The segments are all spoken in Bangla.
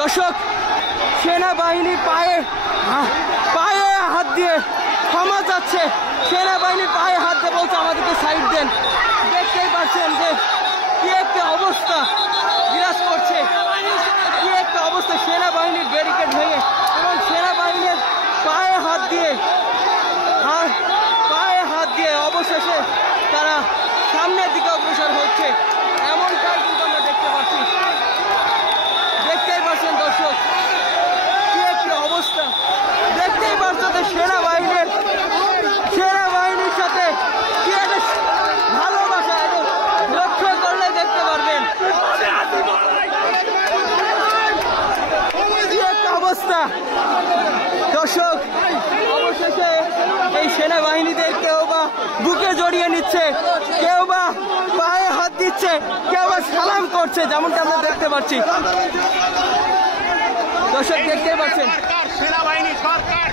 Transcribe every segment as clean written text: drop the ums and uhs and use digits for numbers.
দর্শক, সেনাবাহিনীর পায়ে হাত দিয়ে ক্ষমা চাচ্ছে। সেনাবাহিনীর পায়ে হাত দিয়ে বলছে আমাদেরকে সাইড দেন। দেখতেই পাচ্ছেন যে কি একটা অবস্থা বিরাজ করছে, কি একটা অবস্থা। সেনাবাহিনীর ব্যারিকেড ভেঙে এবং সেনাবাহিনীর পায়ে হাত দিয়ে অবশেষে তারা সামনের দিকে অগ্রসর হচ্ছে, এমনটাই কিন্তু আমরা দেখতে পাচ্ছি। দেখতেই পাচ্ছেন দর্শক, কি একটা অবস্থা। দেখতেই পাচ্ছেন যে সেনাবাহিনীর সাথে কি একটা ভালোবাসা, এবং লক্ষ্য করলে দেখতে পারবেন কি একটা অবস্থা। দর্শক, অবশেষে এই সেনাবাহিনীদের কেউ বা বুকে জড়িয়ে নিচ্ছে, কেউ বা পায়ে হাত দিচ্ছে, কেউ বা সালাম করছে, যেমনটা আমরা দেখতে পাচ্ছি। দর্শক, দেখতে পাচ্ছেন সেনাবাহিনী সরকার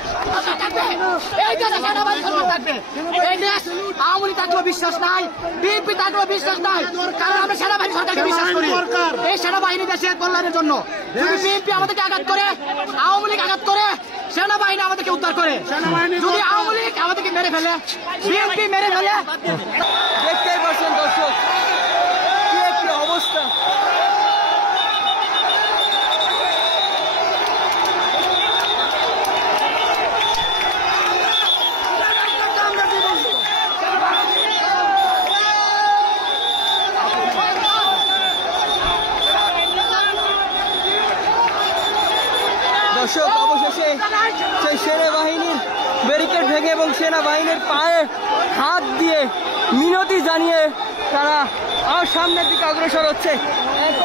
এই দেশে সেনাবাহিনী সরকার থাকবে। এই দেশ আওয়ামী লীগ থাকলেও বিশ্বাস নাই, বিএনপি থাকলেও বিশ্বাস নাই, কারণ আমরা সেনাবাহিনী সরকারকে বিশ্বাস করি। এই সেনাবাহিনী দেশের কল্যাণের জন্য। যদি বিএনপি আমাদেরকে আঘাত করে, আওয়ামী লীগ আঘাত করে, সেনাবাহিনী আমাদেরকে উদ্ধার করে। যদি আওয়ামী লীগ আমাদেরকে মেরে ফেলে, বিএনপি মেরে ফেলে। দেখতেই পাচ্ছেন দর্শক, কি একটা অবস্থা। দর্শক, অবশেষে সেই সেনাবাহিনীর ব্যারিকেড ভেঙে এবং সেনাবাহিনীর পায়ে হাত দিয়ে মিনতি জানিয়ে তারা আর সামনের দিকে অগ্রসর হচ্ছে।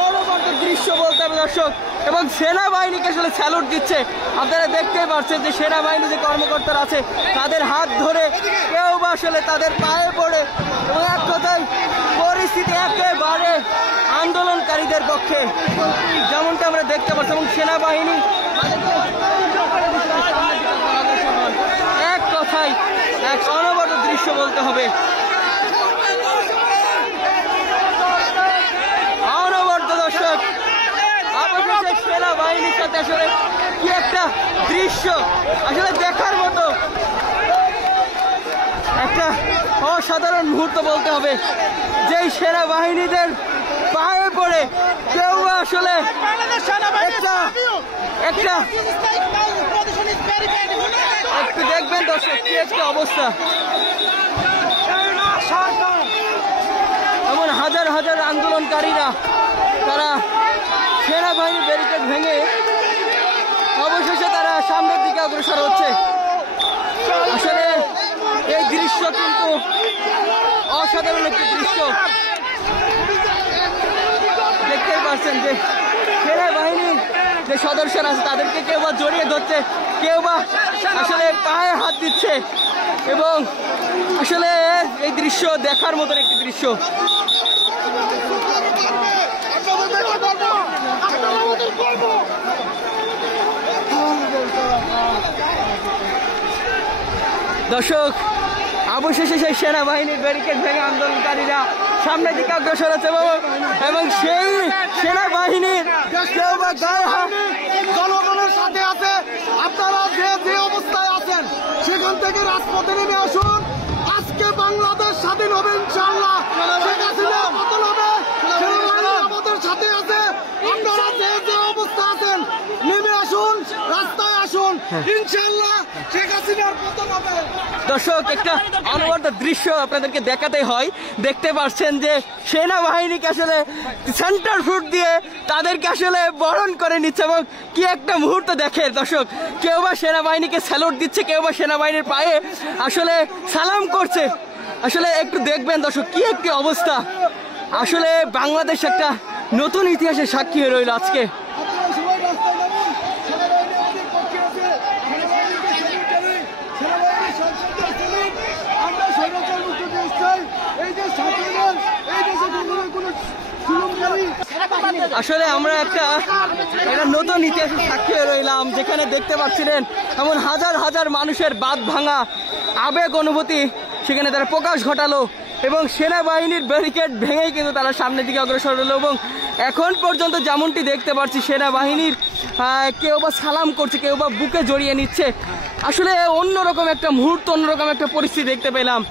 অনবদ্য দৃশ্য বলতে হবে দর্শক, এবং সেনাবাহিনীকে আসলে স্যালুট দিচ্ছে। আপনারা দেখতেই পাচ্ছেন যে সেনাবাহিনী যে কর্মকর্তারা আছে তাদের হাত ধরে, কেউ বা আসলে তাদের পায়ে পড়ে, এবং এক কথায় পরিস্থিতি একেবারে আন্দোলনকারীদের পক্ষে, যেমনটা আমরা দেখতে পাচ্ছি। এবং সেনাবাহিনী এক কথায় এক অনবদ্য দৃশ্য বলতে হবে, অনবদ্য। দর্শক, অবশেষে সেনাবাহিনীর সাথে আসলে কি একটা দৃশ্য, আসলে দেখার মতো একটা অসাধারণ মুহূর্ত বলতে হবে। যেই সেনাবাহিনীদের পায়ে পড়ে কেউ আসলে একটু দেখবেন দর্শক, কি একটা অবস্থা। এমন হাজার হাজার আন্দোলনকারীরা তারা সেনাবাহিনীর ব্যারিকেড ভেঙে অবশেষে তারা সামনের দিকে অগ্রসর হচ্ছে। আসলে এই দৃশ্য কিন্তু অসাধারণ একটি দৃশ্য। দেখতেই পাচ্ছেন যে সেনাবাহিনীর যে সদস্যরা আছে তাদেরকে কেউ বা জড়িয়ে ধরছে, কেউ বা আসলে পায়ে হাত দিচ্ছে, এবং আসলে এই দৃশ্য দেখার মতন একটি দৃশ্য। দর্শক, অবশেষে সেই সেনাবাহিনীর ব্যারিকেড ভেঙে আন্দোলনকারীরা সামনের দিকে অগ্রসর হচ্ছে, এবং সেই সেনাবাহিনীর কেউ বা গায়ে হাত জনগণের সাথে আছে। আপনারা যে অবস্থায় আছেন সেখান থেকে রাজপথে নেমে আসুন। আজকে বাংলাদেশ স্বাধীন হবে ইনশাআল্লাহ। শেখ হাসিনার পতন হবে, সেনাবাহিনী আমাদের সাথে আছে। আপনারা যে অবস্থা আছেন নেমে আসুন, রাস্তায় আসুন, ইনশাআল্লাহ শেখ হাসিনার পতন হবে। দর্শক, একটা অনবদ্য দৃশ্য আপনাদেরকে দেখাতে হয়। দেখতে পাচ্ছেন যে সেনাবাহিনীকে আসলে সেন্টার ফুট দিয়ে তাদেরকে আসলে বরণ করে নিচ্ছে, এবং কি একটা মুহূর্ত দেখে দর্শক। কেউ বা সেনাবাহিনীকে স্যালুট দিচ্ছে, কেউ বা সেনাবাহিনীর পায়ে আসলে সালাম করছে। আসলে একটু দেখবেন দর্শক, কি একটি অবস্থা। আসলে বাংলাদেশ একটা নতুন ইতিহাসের সাক্ষী হয়ে রইল আজকে। আসলে আমরা একটা নতুন ইতিহাসের সাক্ষী হয়ে রইলাম, যেখানে দেখতে পাচ্ছিলেন এমন হাজার হাজার মানুষের বাঁধ ভাঙা আবেগ অনুভূতি সেখানে তারা প্রকাশ ঘটালো। এবং সেনাবাহিনীর ব্যারিকেড ভেঙেই কিন্তু তারা সামনের দিকে অগ্রসর হলো। এবং এখন পর্যন্ত যেমনটি দেখতে পাচ্ছি সেনাবাহিনীর কেউ বা সালাম করছে, কেউ বা বুকে জড়িয়ে নিচ্ছে। আসলে অন্যরকম একটা মুহূর্ত, অন্যরকম একটা পরিস্থিতি দেখতে পেলাম।